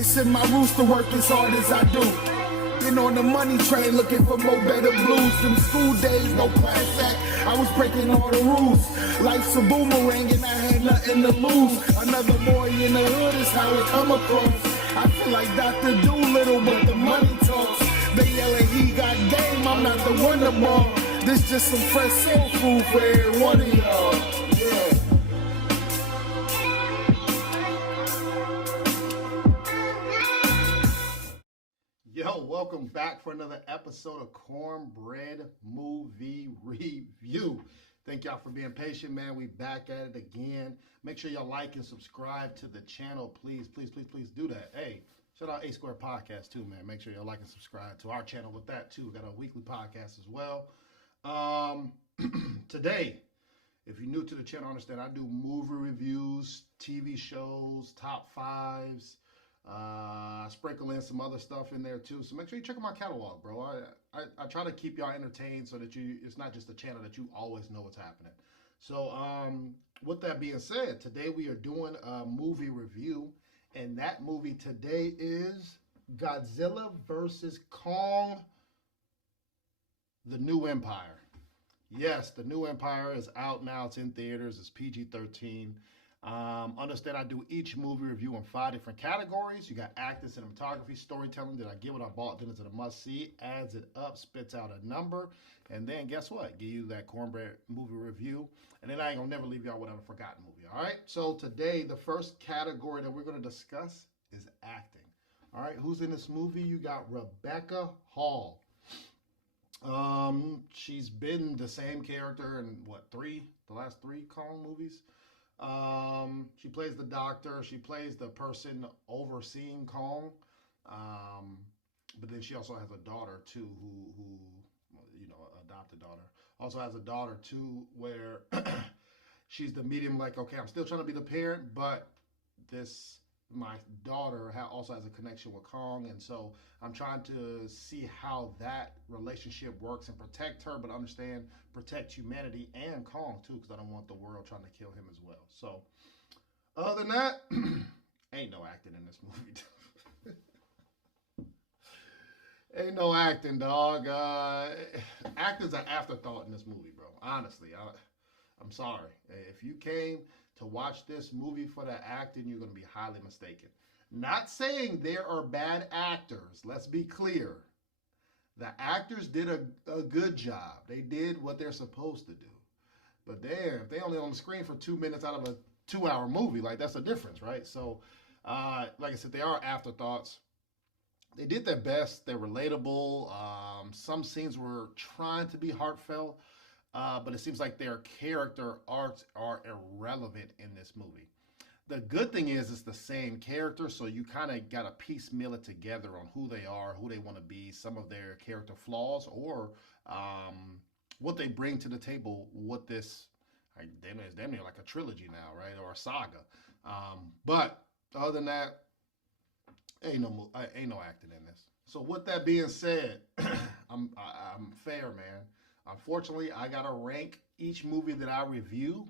It's in my roots to work as hard as I do. Been on the money train looking for more better blues. Them school days, no class act, I was breaking all the rules. Life's a boomerang and I had nothing to lose. Another boy in the hood is how it come across. I feel like Dr. Doolittle, but the money talks. They yelling he got game, I'm not the wonder ball. This just some fresh soul food for every one of y'all. Yeah. Yo, welcome back for another episode of Cornbread Movie Review. Thank y'all for being patient, man. We back at it again. Make sure y'all like and subscribe to the channel. Please do that. Hey, shout out A Square Podcast too, man. Make sure y'all like and subscribe to our channel with that too. We got a weekly podcast as well. Today, if you're new to the channel, understand I do movie reviews, TV shows, top fives. Sprinkle in some other stuff in there too. So make sure you check out my catalog, bro. I try to keep y'all entertained so that it's not just a channel that you always know what's happening. So with that being said, today we are doing a movie review, and that movie today is Godzilla versus Kong, The New Empire. Yes, The New Empire is out now. It's in theaters. It's PG-13. Understand I do each movie review in 5 different categories. You got acting, cinematography, storytelling. Did I get what I bought? Then is it a must-see? Adds it up, spits out a number. And then guess what? Give you that Cornbread movie review. And then I ain't gonna never leave y'all with a forgotten movie, all right? So today, the first category that we're gonna discuss is acting. All right, who's in this movie? You got Rebecca Hall. She's been the same character in the last three Kong movies. She plays the doctor. She plays the person overseeing Kong. But then she also has a daughter too, who adopted daughter. Also has a daughter too, where she's the medium. Like, okay, I'm still trying to be the parent, but my daughter also has a connection with Kong, and so I'm trying to see how that relationship works and protect her, but protect humanity and Kong too, because I don't want the world trying to kill him as well. So other than that, ain't no acting in this movie. Ain't no acting, dog. Acting's an afterthought in this movie, bro. Honestly, I'm sorry. If you came to watch this movie for the acting, you're going to be highly mistaken. Not saying there are bad actors. Let's be clear. The actors did a good job. They did what they're supposed to do. But if they only on the screen for 2 minutes out of a 2-hour movie, like, that's a difference, right? So, like I said, they are afterthoughts. They did their best. They're relatable. Some scenes were trying to be heartfelt. But it seems like their character arcs are irrelevant in this movie. The good thing is it's the same character, so you kind of got to piecemeal it together on who they are, who they want to be, some of their character flaws, or what they bring to the table. What this, is damn near like a trilogy now, right, or a saga. But other than that, ain't no acting in this. So with that being said, I'm fair, man. Unfortunately, I gotta rank each movie that I review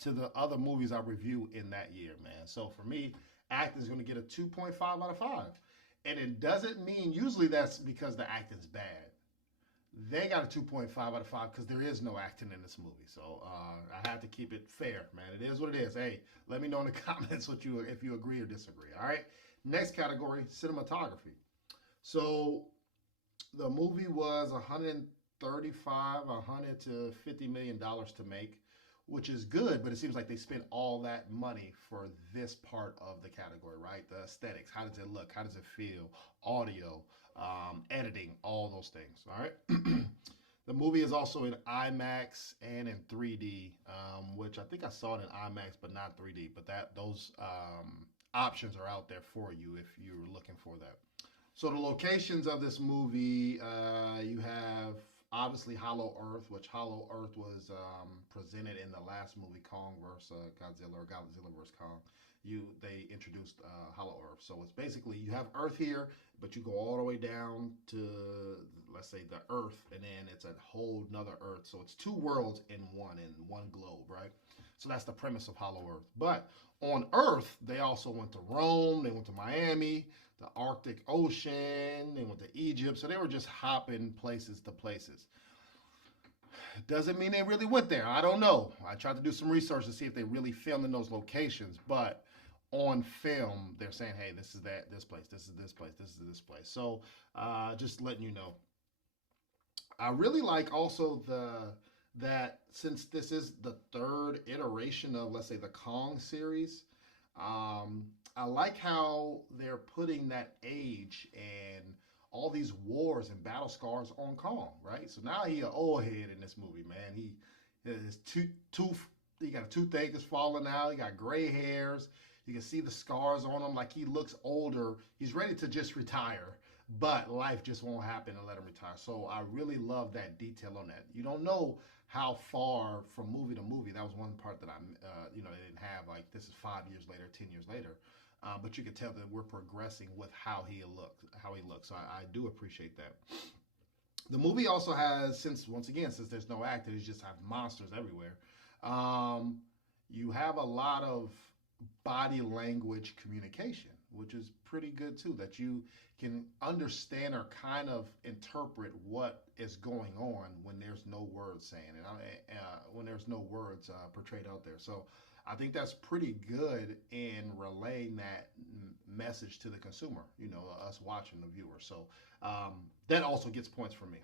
to the other movies I review in that year, man. So for me, acting is gonna get a 2.5 out of 5. And it doesn't mean, usually that's because the acting's bad. They got a 2.5 out of 5 because there is no acting in this movie. So I have to keep it fair, man. It is what it is. Hey, let me know in the comments if you agree or disagree, all right? Next category, cinematography. So the movie was $100 to $50 million to make, which is good, but it seems like they spent all that money for this part of the category, right? The aesthetics, how does it look? How does it feel? Audio, editing, all those things, all right? The movie is also in IMAX and in 3D, which I think I saw it in IMAX, but not 3D, but those options are out there for you if you're looking for that. So the locations of this movie, you have obviously Hollow Earth, which Hollow Earth was presented in the last movie, Kong vs. Godzilla, or Godzilla vs. Kong. They introduced Hollow Earth. So it's basically, you have Earth here, but you go all the way down to, let's say, the Earth, and then it's a whole nother Earth. So it's two worlds in one globe, right? So that's the premise of Hollow Earth. But on Earth, they also went to Rome, they went to Miami, the Arctic Ocean, they went to Egypt. So they were just hopping places to places. Doesn't mean they really went there. I don't know. I tried to do some research to see if they really filmed in those locations, but on film, they're saying, hey, this is this place, this is this place, this is this place. So just letting you know. I really like also that since this is the third iteration of, let's say, the Kong series, I like how they're putting that age and all these wars and battle scars on Kong, right? So now he an old head in this movie, man. His tooth, he got a toothache that's falling out. He got gray hairs. You can see the scars on him, like he looks older. He's ready to just retire, but life just won't happen and let him retire. So I really love that detail on that. You don't know how far from movie to movie. That was one part that they didn't have. Like, this is 5 years later, 10 years later. But you can tell that we're progressing with how he looks. So I do appreciate that. The movie also has, since there's no actors, you just have monsters everywhere. You have a lot of body language communication, which is pretty good too, that you can understand or kind of interpret what is going on when there's no words saying it, when there's no words portrayed out there. So I think that's pretty good in relaying that message to the consumer, us watching, the viewer. So that also gets points for me.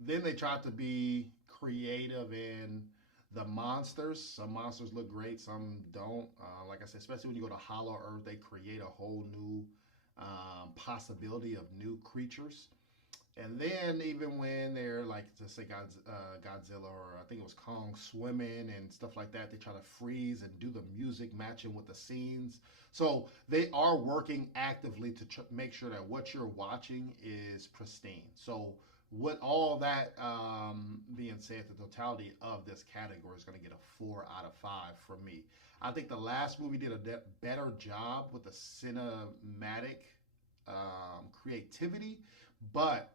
Then they tried to be creative in the monsters. Some monsters look great, some don't. Like I said, especially when you go to Hollow Earth, they create a whole new possibility of new creatures. And then even when they're like, let's say Godzilla, or I think it was Kong, swimming and stuff like that, they try to freeze and do the music matching with the scenes. So they are working actively to make sure that what you're watching is pristine. So with all that being said, the totality of this category is going to get a 4 out of 5 from me. I think the last movie did a better job with the cinematic creativity, but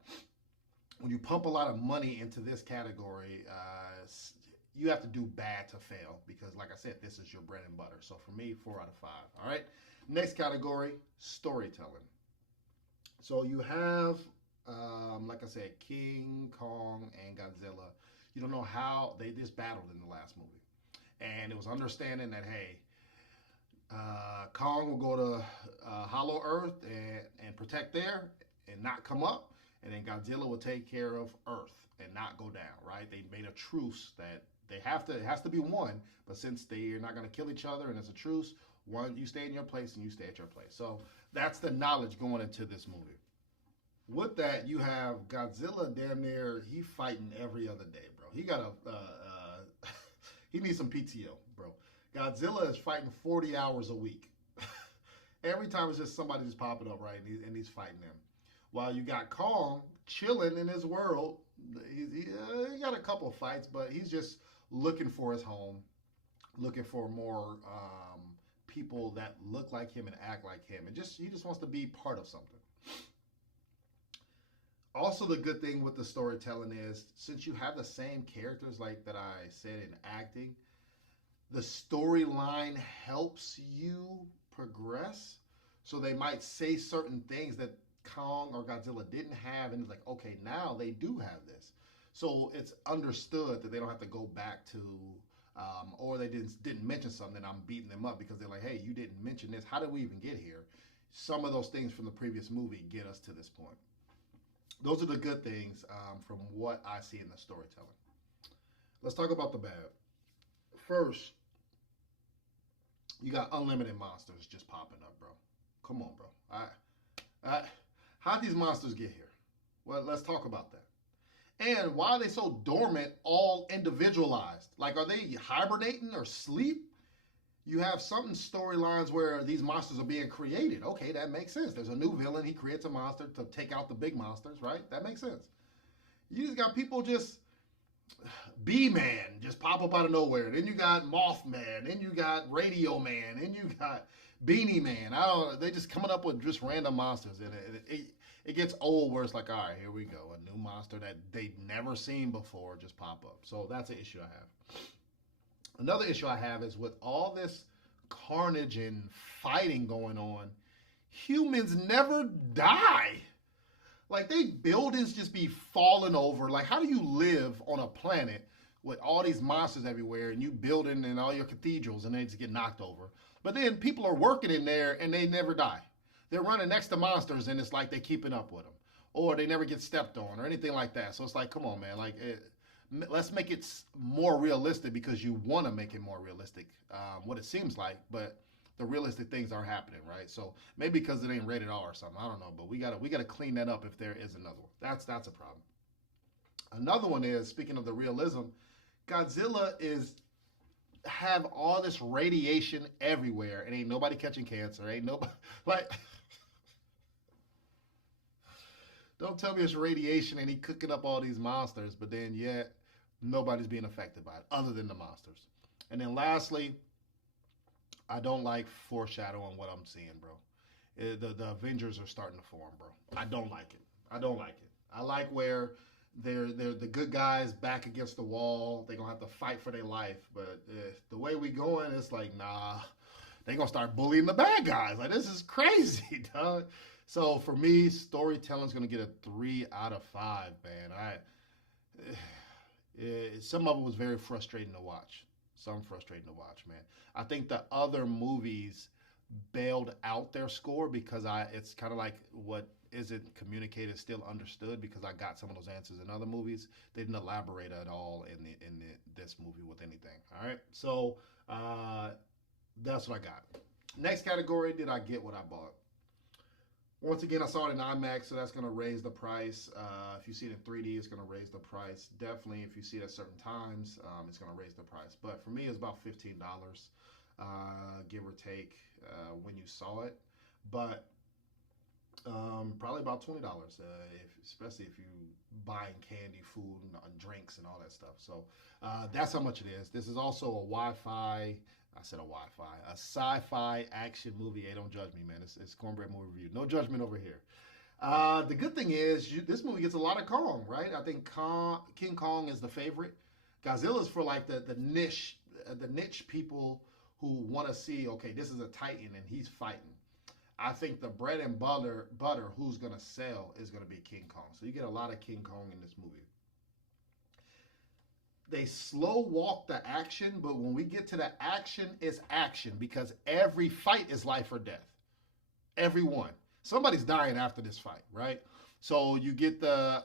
when you pump a lot of money into this category, you have to do bad to fail, because like I said, this is your bread and butter. So for me, 4 out of 5. All right. Next category, storytelling. So you have, like I said, King Kong and Godzilla. You don't know how they just battled in the last movie. And it was understanding that, hey, Kong will go to Hollow Earth and protect there and not come up. And then Godzilla will take care of Earth and not go down, right? They made a truce that it has to be one, but since they're not going to kill each other and it's a truce, one, you stay in your place and you stay at your place. So that's the knowledge going into this movie. With that, you have Godzilla damn near, he fighting every other day, bro. He got he needs some PTO, bro. Godzilla is fighting 40 hours a week. Every time it's just somebody just popping up, right, and he's fighting them. While you got Kong chilling in his world, he got a couple of fights, but he's just looking for his home, looking for more people that look like him and act like him, and he just wants to be part of something. Also, the good thing with the storytelling is, since you have the same characters like that I said in acting, the storyline helps you progress. So they might say certain things that Kong or Godzilla didn't have, and it's like, okay, now they do have this. So it's understood that they don't have to go back to, or they didn't mention something, and I'm beating them up because they're like, hey, you didn't mention this. How did we even get here? Some of those things from the previous movie get us to this point. Those are the good things from what I see in the storytelling. Let's talk about the bad. First, you got unlimited monsters just popping up, bro. Come on, bro. How'd these monsters get here? Well, let's talk about that. And why are they so dormant, all individualized? Like, are they hibernating or sleep? You have some storylines where these monsters are being created. Okay, that makes sense. There's a new villain. He creates a monster to take out the big monsters, right? That makes sense. You just got people just, Bee-Man just pop up out of nowhere. Then you got Mothman. Then you got Radio Man. Then you got Beanie Man. They just coming up with just random monsters. And it gets old where it's like, all right, here we go. A new monster that they've never seen before just pop up. So that's an issue I have. Another issue I have is with all this carnage and fighting going on, humans never die. Like they buildings just be falling over. Like how do you live on a planet with all these monsters everywhere and you building and all your cathedrals and they just get knocked over? But then people are working in there and they never die. They're running next to monsters and it's like they keeping up with them, or they never get stepped on or anything like that. So it's like, come on, man. Like let's make it more realistic because you want to make it more realistic. What it seems like, but the realistic things are happening, right? So maybe because it ain't rated R or something, I don't know, but we gotta clean that up if there is another one. That's a problem. Another one is, speaking of the realism, Godzilla is have all this radiation everywhere, and ain't nobody catching cancer, ain't nobody like. Don't tell me it's radiation and he cooking up all these monsters, but then yet nobody's being affected by it other than the monsters. And then lastly, I don't like foreshadowing what I'm seeing, bro. The Avengers are starting to form, bro. I don't like it. I don't like it. I like where they're the good guys back against the wall. They're gonna have to fight for their life. But the way we going, it's like, nah. They're gonna start bullying the bad guys. Like this is crazy, dog. So for me, storytelling's gonna get a 3 out of 5, man. Some of it was very frustrating to watch. Some frustrating to watch, man. I think the other movies bailed out their score because it's kind of like what isn't communicated still understood because I got some of those answers in other movies. They didn't elaborate at all in this movie with anything. All right, so that's what I got. Next category: did I get what I bought? Once again, I saw it in IMAX, so that's going to raise the price. If you see it in 3D, it's going to raise the price. Definitely, if you see it at certain times, it's going to raise the price. But for me, it's about $15, give or take, when you saw it. But probably about $20, especially if you buying candy, food, and drinks, and all that stuff. So that's how much it is. This is also a Wi-Fi. I said a Wi-Fi, a sci-fi action movie. Hey, don't judge me, man. It's Cornbread Movie Review. No judgment over here. The good thing is this movie gets a lot of Kong, right? I think King Kong is the favorite. Godzilla's for like the niche people who want to see, okay, this is a Titan and he's fighting. I think the bread and butter who's gonna sell is gonna be King Kong. So you get a lot of King Kong in this movie. They slow walk the action, but when we get to the action, it's action because every fight is life or death. Every one. Somebody's dying after this fight, right? So you get the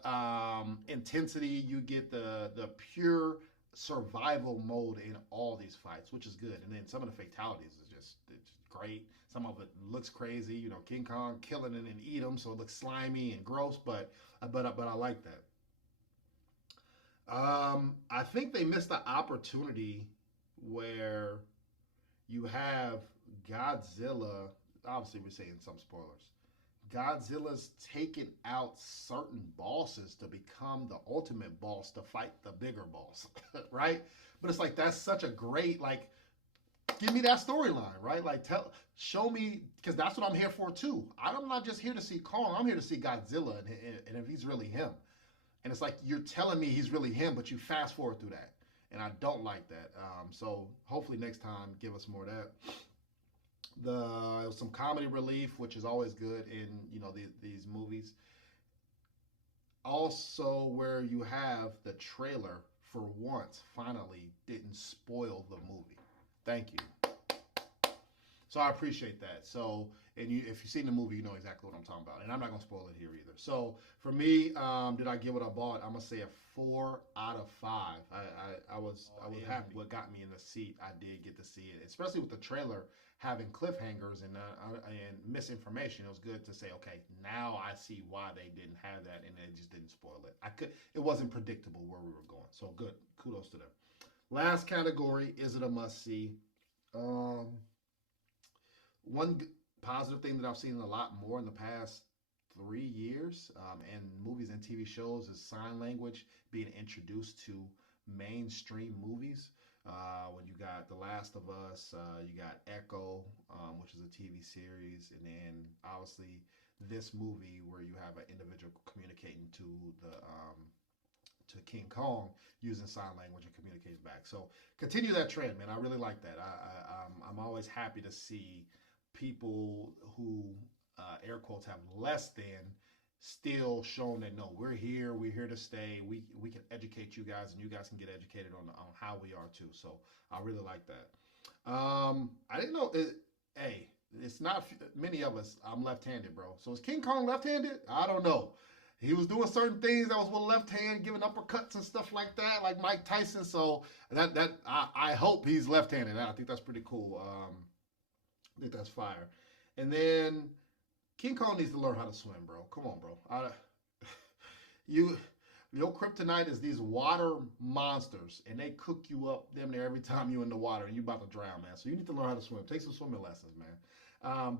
intensity, you get the pure survival mode in all these fights, which is good. And then some of the fatalities is just it's great. Some of it looks crazy, you know, King Kong killing it and eat them, so it looks slimy and gross, but I like that. I think they missed the opportunity where you have Godzilla. Obviously, we're saying some spoilers. Godzilla's taken out certain bosses to become the ultimate boss to fight the bigger boss, right? But it's like that's such a great like. Give me that storyline, right? Like show me because that's what I'm here for too. I'm not just here to see Kong. I'm here to see Godzilla and if he's really him. And it's like you're telling me he's really him, but you fast forward through that, and I don't like that. So hopefully next time give us more of that. There was some comedy relief, which is always good in these movies. Also, where you have the trailer for once finally didn't spoil the movie. Thank you. So I appreciate that. So, and if you've seen the movie, you know exactly what I'm talking about. And I'm not gonna spoil it here either. So for me, did I get what I bought? I'm gonna say a 4 out of 5. I was happy. What got me in the seat, I did get to see it, especially with the trailer having cliffhangers and misinformation. It was good to say, okay, now I see why they didn't have that, and they just didn't spoil it. It wasn't predictable where we were going. So good. Kudos to them. Last category, is it a must see? One positive thing that I've seen a lot more in the past 3 years in movies and TV shows is sign language being introduced to mainstream movies. When you got The Last of Us, you got Echo, which is a TV series, and then obviously this movie where you have an individual communicating to to King Kong using sign language and communicates back. So continue that trend, man. I really like that. I'm always happy to see people who air quotes have less than still showing that no, we're here to stay. We can educate you guys, and you guys can get educated on how we are too. So I really like that. I didn't know. Hey, it's not many of us. I'm left-handed, bro. So is King Kong left-handed? I don't know. He was doing certain things that was with a left hand, giving uppercuts and stuff like that, like Mike Tyson. So I hope he's left-handed. I think that's pretty cool. I think that's fire. And then King Kong needs to learn how to swim, bro. Come on, bro. Your kryptonite is these water monsters, and they cook you up damn near every time you're in the water, and you're about to drown, man. So you need to learn how to swim. Take some swimming lessons, man.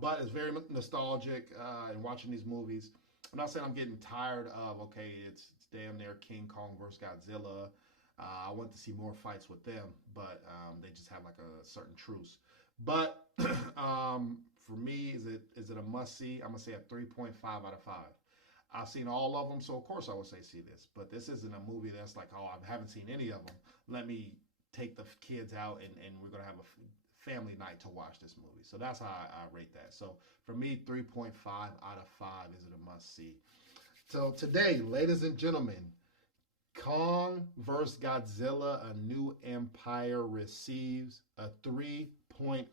But it's very nostalgic in watching these movies. I'm not saying I'm getting tired of, okay, it's damn near King Kong versus Godzilla. I want to see more fights with them, but they just have like a certain truce. But for me, is it a must see? I'm gonna say a 3.5 out of 5. I've seen all of them, so of course I would say see this. But this isn't a movie that's like, oh, I haven't seen any of them. Let me take the kids out and we're gonna have a family night to watch this movie. So that's how I rate that. So for me, 3.5 out of 5 is it a must see. So today, ladies and gentlemen, Kong vs. Godzilla, A New Empire receives a 3.5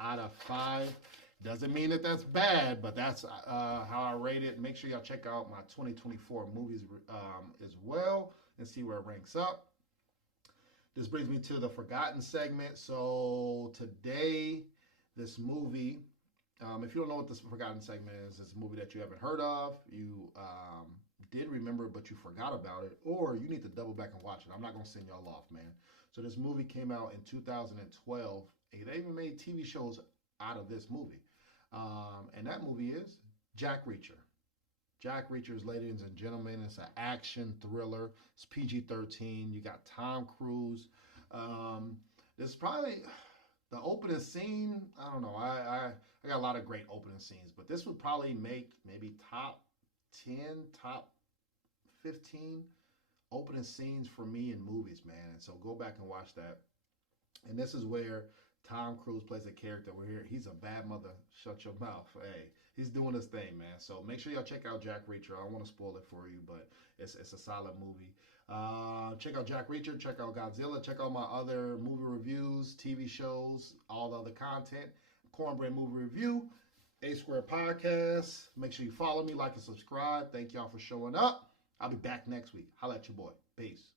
out of 5. Doesn't mean that that's bad, but that's how I rate it. Make sure y'all check out my 2024 movies as well and see where it ranks up. This brings me to the Forgotten segment. So today, this movie, if you don't know what this Forgotten segment is, it's a movie that you haven't heard of. You did remember it, but you forgot about it, or you need to double back and watch it. I'm not going to send y'all off, man. So this movie came out in 2012. They even made TV shows out of this movie. And that movie is Jack Reacher. Jack Reacher's, ladies and gentlemen, it's an action thriller. It's PG-13. You got Tom Cruise. This is probably the opening scene. I don't know. I got a lot of great opening scenes, but this would probably make maybe top 10, top 15 opening scenes for me in movies, man. And so go back and watch that. And this is where Tom Cruise plays a character where he's a bad mother. Shut your mouth. Hey, he's doing his thing, man. So make sure y'all check out Jack Reacher. I don't want to spoil it for you, but it's a solid movie. Check out Jack Reacher. Check out Godzilla. Check out my other movie reviews, TV shows, all the other content. Cornbread Movie Review, A Square Podcast. Make sure you follow me, like, and subscribe. Thank y'all for showing up. I'll be back next week. Holla at your boy. Peace.